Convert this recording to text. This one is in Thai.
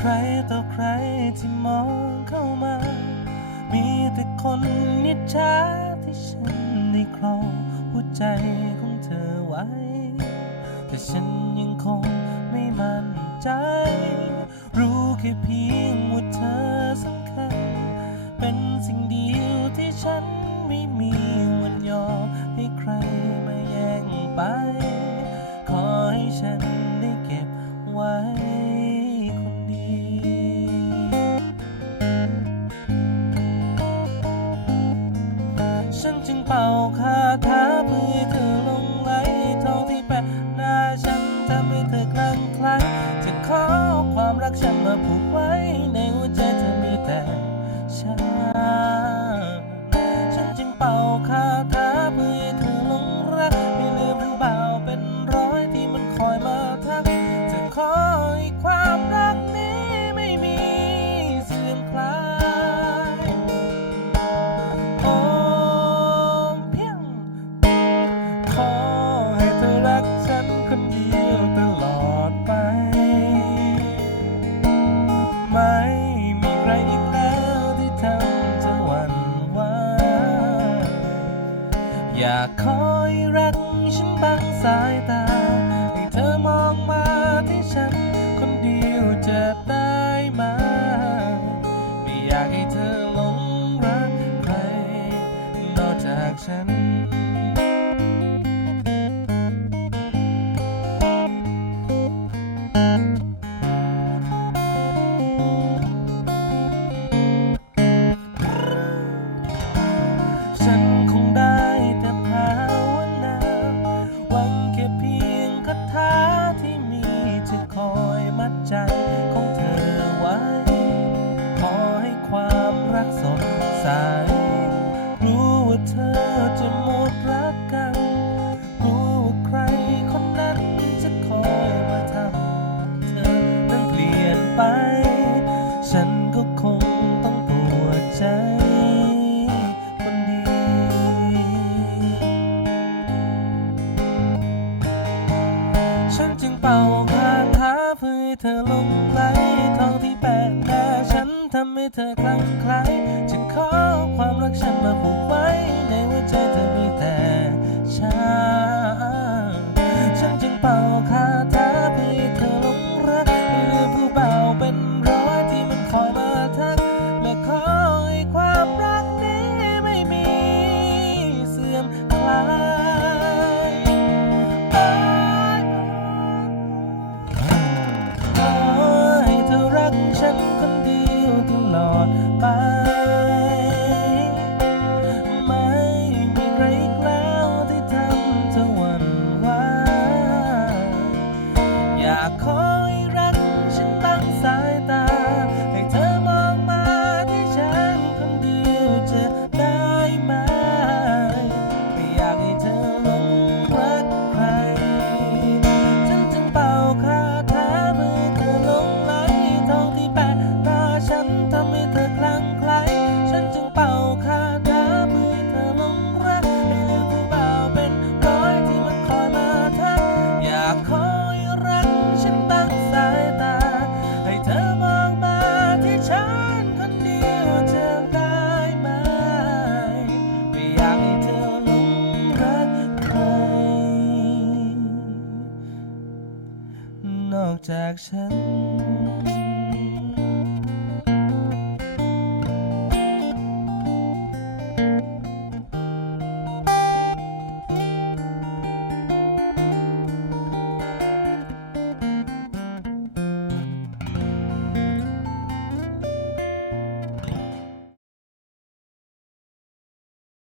ใครต่อใครที่มองเข้ามา มีแต่คนนิจฉาที่ฉันได้ครองหัวใจของเธอไว้ แต่ฉันยังคงไม่มั่นใจ รู้แค่เพียงว่าเธอสำคัญ เป็นสิ่งเดียวที่ฉัน ฉันจึงเป่าคาถาเพื่อเธอลง อยากคอยรักฉันบางสายตา ฉันจึงเป่าคาถาเพื่อให้เธอลงไหลทองที่แปะแน้ฉันทำให้เธอคลั่งไคล้จึงขอความรักฉันมาผูก protection.